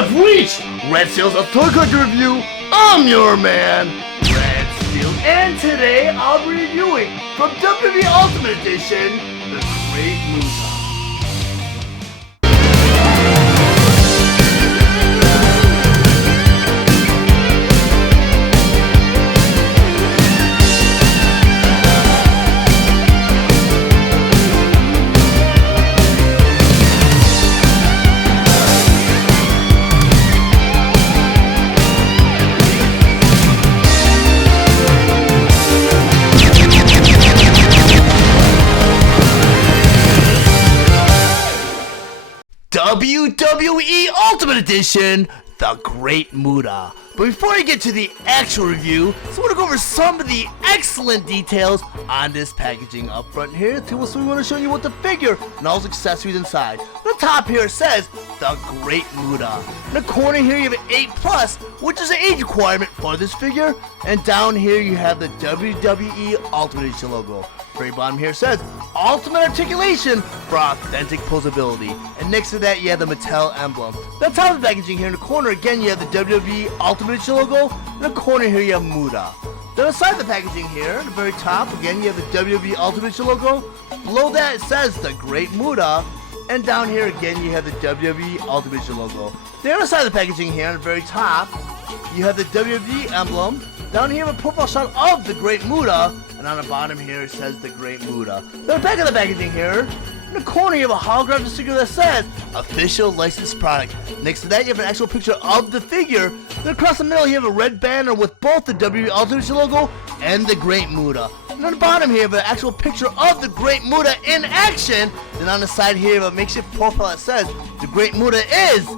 have reached Red Steele's Authority Card Review. I'm your man, Red Steele, and today I'll be reviewing from WWE Ultimate Edition, the Great Muta. WWE Ultimate Edition, the Great Muta. But before I get to the actual review, I want to go over some of the excellent details on this packaging up front here. We want to show you what the figure and all its accessories inside. The top here says the Great Muta. In the corner here you have an 8+, which is an age requirement for this figure. And down here you have the WWE Ultimate Edition logo. Very bottom here says Ultimate Articulation for authentic posability. And next to that you have the Mattel emblem. The top of the packaging here in the corner, again you have the WWE Ultimate Edition logo. In the corner here you have Muta. Then aside the packaging here, at the very top, again you have the WWE Ultimate Edition logo. Below that it says the Great Muta. And down here again you have the WWE Ultimate Edition logo. The other side of the packaging here, at the very top, you have the WWE emblem. Down here, a profile shot of the Great Muta, and on the bottom here it says the Great Muta. Then the back of the packaging here, in the corner you have a holographic sticker that says official licensed product. Next to that you have an actual picture of the figure. Then across the middle you have a red banner with both the WWE Ultimate Edition logo and the Great Muta. And on the bottom here you have an actual picture of the Great Muta in action. Then on the side here you have a makeshift profile that says the Great Muta is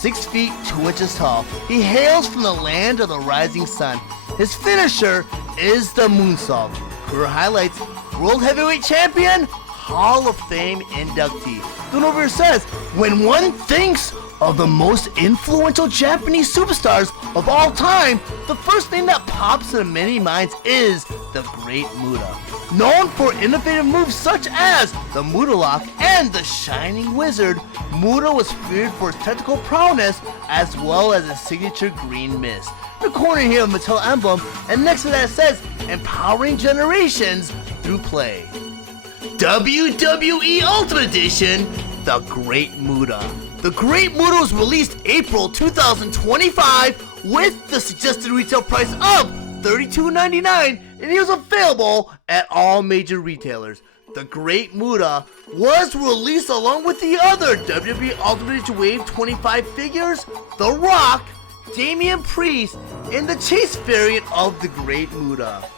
6 feet 2 inches tall. He hails from the land of the rising sun. His finisher is the moonsault. Career highlights: World Heavyweight Champion, Hall of Fame inductee. Then over here says, when one thinks of the most influential Japanese superstars of all time, the first thing that pops into many minds is the Great Muta. Known for innovative moves such as the Muta Lock and the Shining Wizard, Muta was feared for his technical prowess as well as his signature green mist. In the corner here of Mattel emblem, and next to that it says empowering generations through play. WWE Ultimate Edition, the Great Muta. The Great Muta was released April 2025 with the suggested retail price of $32.99, and he was available at all major retailers. The Great Muta was released along with the other WWE Ultimate Edition Wave 25 figures, The Rock, Damian Priest, and the Chase variant of the Great Muta.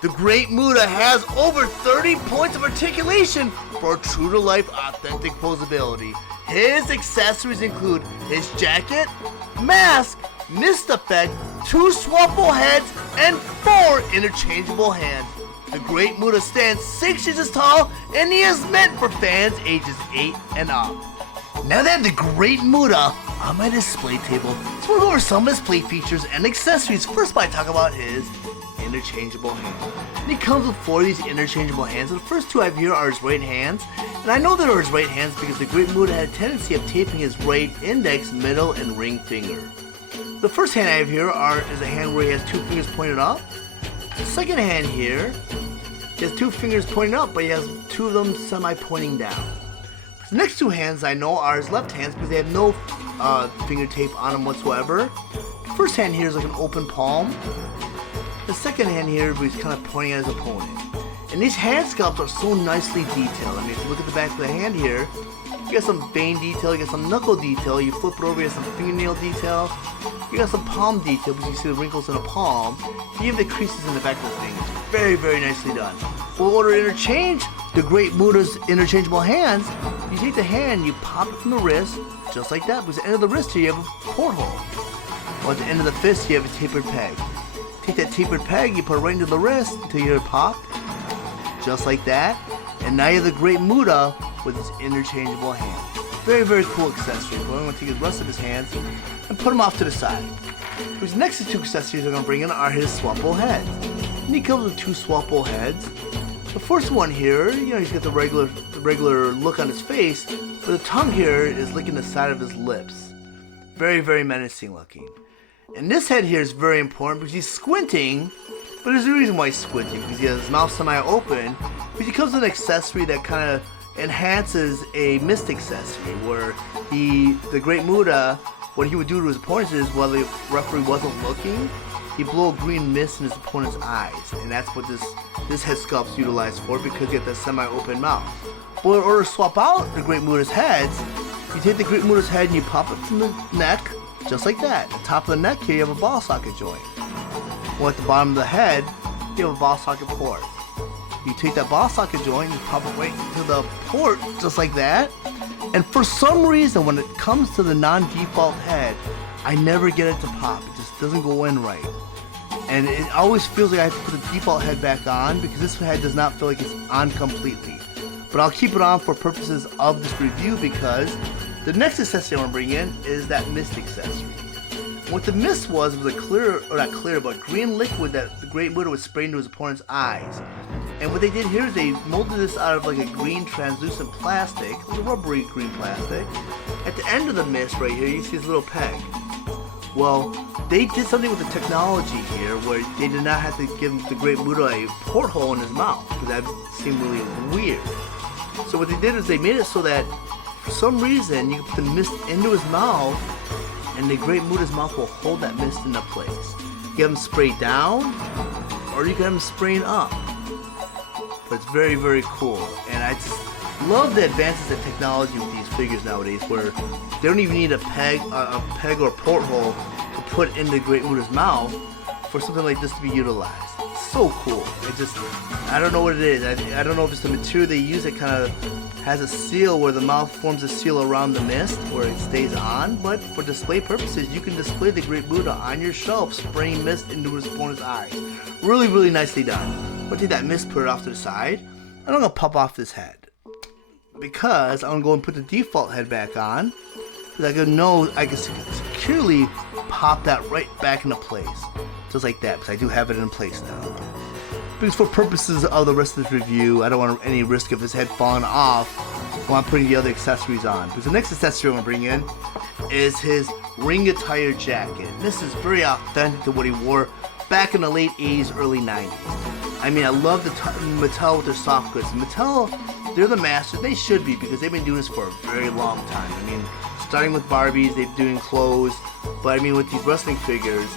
The Great Muta has over 30 points of articulation for true-to-life authentic posability. His accessories include his jacket, mask, mist effect, 2 swappable heads, and 4 interchangeable hands. The Great Muta stands 6 inches tall, and he is meant for fans ages 8 and up. Now that I have the Great Muta on my display table, let's go over some of his play features and accessories. First, I talk about his interchangeable hands. And he comes with 4 of these interchangeable hands. And the first 2 I have here are his right hands. And I know that are his right hands because the Great Muta had a tendency of taping his right index, middle, and ring finger. The first hand I have here is a hand where he has 2 fingers pointed up. The second hand here, he has 2 fingers pointing up, but he has 2 of them semi-pointing down. The next 2 hands I know are his left hands because they have no finger tape on them whatsoever. The first hand here is like an open palm. The second hand here, he's kind of pointing at his opponent. And these hand sculpts are so nicely detailed. I mean, if you look at the back of the hand here, you got some vein detail, you got some knuckle detail, you flip it over, you got some fingernail detail, you got some palm detail because you see the wrinkles in the palm. You have the creases in the back of the fingers. Very, very nicely done. For order interchange, the Great Muta's interchangeable hands, you take the hand, you pop it from the wrist, just like that, because at the end of the wrist here you have a porthole. Or at the end of the fist you have a tapered peg. Take that tapered peg, you put it right into the wrist until you hear it pop, just like that. And now you have the Great Muta with his interchangeable hands. Very, very cool accessory. But I'm going to take the rest of his hands and put them off to the side. His next 2 accessories I'm going to bring in are his swappable heads. And he comes with 2 swappable heads. The first one here, he's got the regular look on his face, but the tongue here is licking the side of his lips. Very, very menacing looking. And this head here is very important because he's squinting, but there's a reason why he's squinting, because he has his mouth semi-open, because he comes with an accessory that kind of enhances a mist accessory, where the Great Muta, what he would do to his opponents is, while the referee wasn't looking, he'd blow a green mist in his opponent's eyes, and that's what this head sculpt's utilized for, because you get that semi-open mouth. But in order to swap out the Great Muta's heads, you take the Great Muta's head and you pop it from the neck, just like that. At the top of the neck here, you have a ball socket joint. Well, at the bottom of the head, you have a ball socket port. You take that ball socket joint and you pop it right into the port, just like that. And for some reason, when it comes to the non-default head, I never get it to pop. It just doesn't go in right. And it always feels like I have to put the default head back on, because this head does not feel like it's on completely. But I'll keep it on for purposes of this review, because the next accessory I want to bring in is that mist accessory. What the mist was a clear, or not clear, but green liquid that the Great Muta would spray into his opponent's eyes. And what they did here is they molded this out of like a green translucent plastic, like a rubbery green plastic. At the end of the mist right here, you see this little peg. Well, they did something with the technology here where they did not have to give the Great Muta a porthole in his mouth, because that seemed really weird. So what they did is they made it so that for some reason you can put the mist into his mouth, and the Great Muta's mouth will hold that mist into place. You can have him spray down, or you can have him spraying up. But it's very, very cool. And I just love the advances in technology with these figures nowadays, where they don't even need a peg or a porthole to put in the Great Muta's mouth for something like this to be utilized. It's so cool. I don't know what it is. I don't know if it's the material they use that kind of has a seal where the mouth forms a seal around the mist where it stays on, but for display purposes, you can display the Great Muta on your shelf, spraying mist into his opponent's eyes. Really, really nicely done. I'm gonna take that mist, put it off to the side, and I'm gonna pop off this head, because I'm gonna go and put the default head back on, because I can securely pop that right back into place, just like that, because I do have it in place now. Because for purposes of the rest of this review, I don't want any risk of his head falling off while I'm putting the other accessories on. Because the next accessory I'm going to bring in is his ring attire jacket. This is very authentic to what he wore back in the late 80s, early 90s. I mean, I love the Mattel with their soft goods. Mattel, they're the masters. They should be, because they've been doing this for a very long time. I mean, starting with Barbies, they've been doing clothes. But I mean, with these wrestling figures,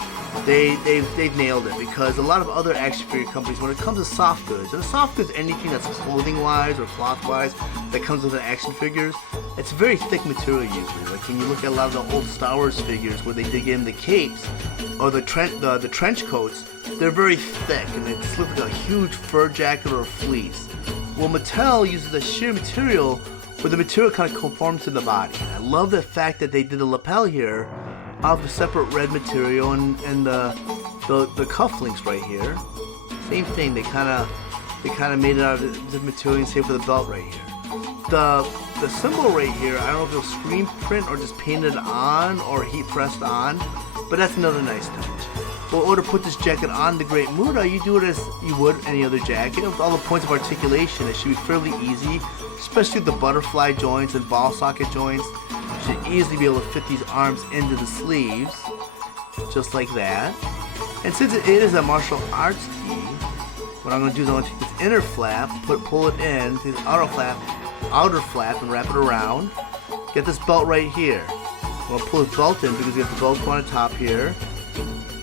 they've nailed it, because a lot of other action figure companies, when it comes to soft goods, and soft goods, anything that's clothing wise or cloth wise that comes with the action figures, it's very thick material usually. Like when you look at a lot of the old Star Wars figures where they dig in the capes or the trench coats, they're very thick and it's like a huge fur jacket or a fleece. Well, Mattel uses a sheer material where the material kind of conforms to the body. I love the fact that they did the lapel here of a separate red material, and the cufflinks right here, same thing. They kind of made it out of the material, and same for the belt right here. The symbol right here, I don't know if it was screen print or just painted on or heat pressed on, but that's another nice touch. But in order to put this jacket on the Great Muta, you do it as you would any other jacket. With all the points of articulation, it should be fairly easy, especially with the butterfly joints and ball socket joints. You should easily be able to fit these arms into the sleeves, just like that. And since it is a martial arts gi, what I'm going to do is I'm going to take this inner flap, pull it in, take this outer flap, and wrap it around. Get this belt right here. I'm going to pull this belt in because you have the Velcro on the top here.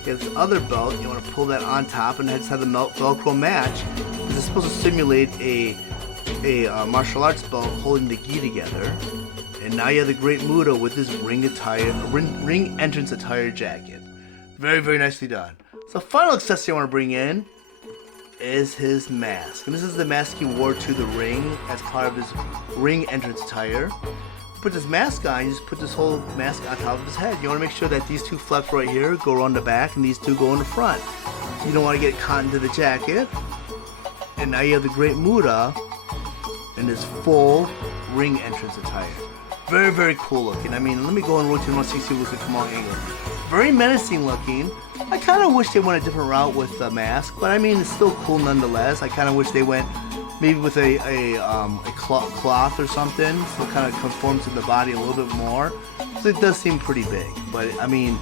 Get this other belt, you want to pull that on top, and just have the Velcro match, because it's supposed to simulate a martial arts belt holding the gi together. And now you have the Great Muta with this ring entrance attire jacket. Very, very nicely done. So the final accessory I want to bring in is his mask. And this is the mask he wore to the ring as part of his ring entrance attire. Put this mask on, you just put this whole mask on top of his head. You want to make sure that these two flaps right here go around the back and these two go in the front. You don't want to get caught into the jacket. And now you have the Great Muta in his full ring entrance attire. Very, very cool looking. I mean, let me go and rotate him on, see if we can come on angle. Very menacing looking. I kind of wish they went a different route with the mask, but I mean, it's still cool nonetheless. I kind of wish they went maybe with a cloth or something, so it kind of conforms to the body a little bit more. So it does seem pretty big. But I mean,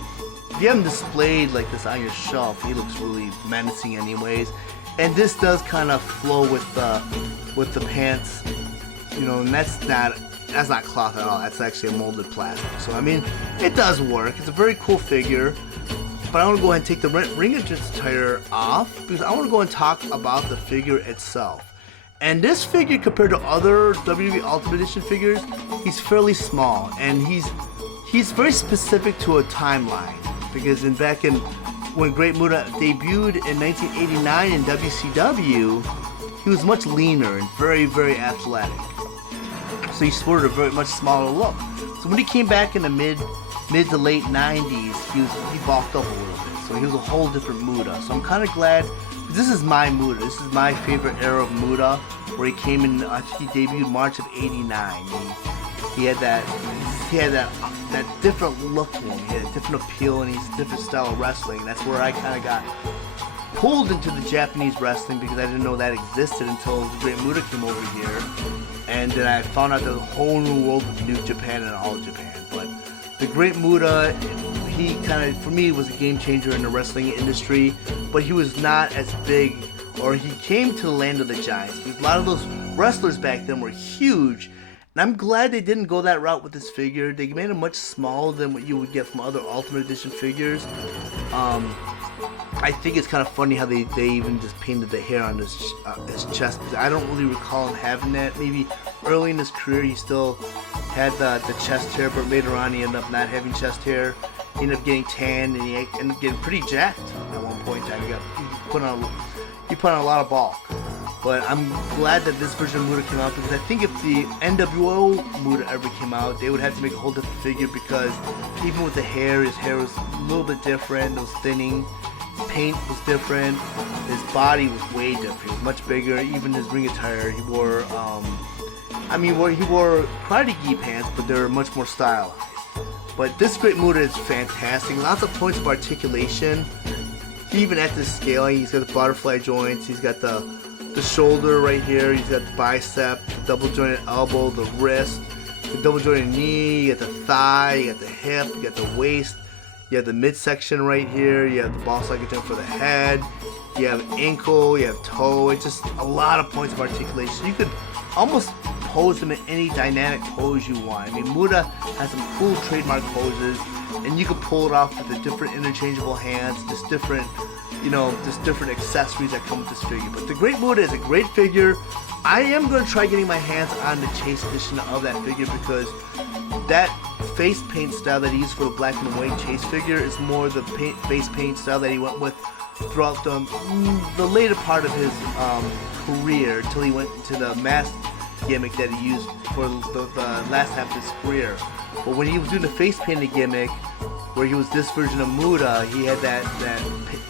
if you have him displayed like this on your shelf, he looks really menacing anyways. And this does kind of flow with the pants, you know, and that's not cloth at all. That's actually a molded plastic. So I mean, it does work. It's a very cool figure. But I want to go ahead and take the ring attire off because I want to go and talk about the figure itself. And this figure, compared to other WWE Ultimate Edition figures, he's fairly small, and he's very specific to a timeline. Because back in when Great Muta debuted in 1989 in WCW, he was much leaner and very, very athletic. So he sported a very much smaller look. So when he came back in the mid to late 90s, he bulked up a little bit. So he was a whole different Muta. So I'm kind of glad. This is my Muta. This is my favorite era of Muta, where he came in. I think he debuted March of '89. He had that different look to him. He had a different appeal, and he's a different style of wrestling. And that's where I kind of got pulled into the Japanese wrestling, because I didn't know that existed until the Great Muta came over here. And then I found out there's a whole new world of New Japan and All Japan. But the Great Muta, he kind of, for me, was a game changer in the wrestling industry, but he was not as big, or he came to the land of the giants, because a lot of those wrestlers back then were huge, and I'm glad they didn't go that route with this figure. They made him much smaller than what you would get from other Ultimate Edition figures. I think it's kind of funny how they even just painted the hair on his chest. I don't really recall him having that. Maybe early in his career he still had the chest hair, but later on he ended up not having chest hair. He ended up getting tanned, and he ended up getting pretty jacked at one point in time. He put on a lot of bulk. But I'm glad that this version of Muta came out, because I think if the NWO Muta ever came out, they would have to make a whole different figure, because even with the hair, his hair was a little bit different. It was thinning. His paint was different. His body was way different. He was much bigger. Even his ring attire, he wore Karate Gi pants, but they were much more stylized. But this Great Muta is fantastic. Lots of points of articulation. Even at this scaling, he's got the butterfly joints. He's got the shoulder right here. He's got the bicep, the double jointed elbow, the wrist, the double jointed knee. You got the thigh. You got the hip. You got the waist. You have the midsection right here. You have the ball socket joint for the head. You have ankle. You have toe. It's just a lot of points of articulation. You could almost pose them in any dynamic pose you want. I mean, Muta has some cool trademark poses, and you can pull it off with the different interchangeable hands, just different accessories that come with this figure. But the Great Muta is a great figure. I am going to try getting my hands on the Chase edition of that figure, because that face paint style that he used for the black and white Chase figure is more the face paint style that he went with throughout the later part of his career, until he went to the mask gimmick that he used for the last half of his career. But when he was doing the face painted gimmick, where he was this version of Muta, he had that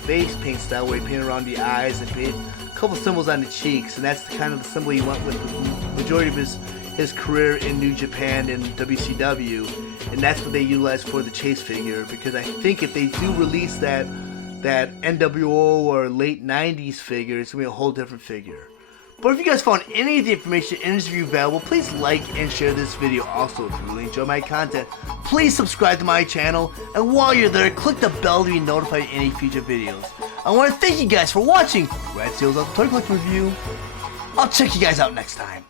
face paint style where he painted around the eyes and painted a couple symbols on the cheeks, and that's kind of the symbol he went with the majority of his career in New Japan and WCW, and that's what they utilized for the Chase figure. Because I think if they do release that NWO or late 90s figure, it's going to be a whole different figure. But if you guys found any of the information in this review valuable, please like and share this video. Also, if you really enjoy my content, please subscribe to my channel, and while you're there, click the bell to be notified of any future videos. I want to thank you guys for watching Steele's Toy Collector Review. I'll check you guys out next time.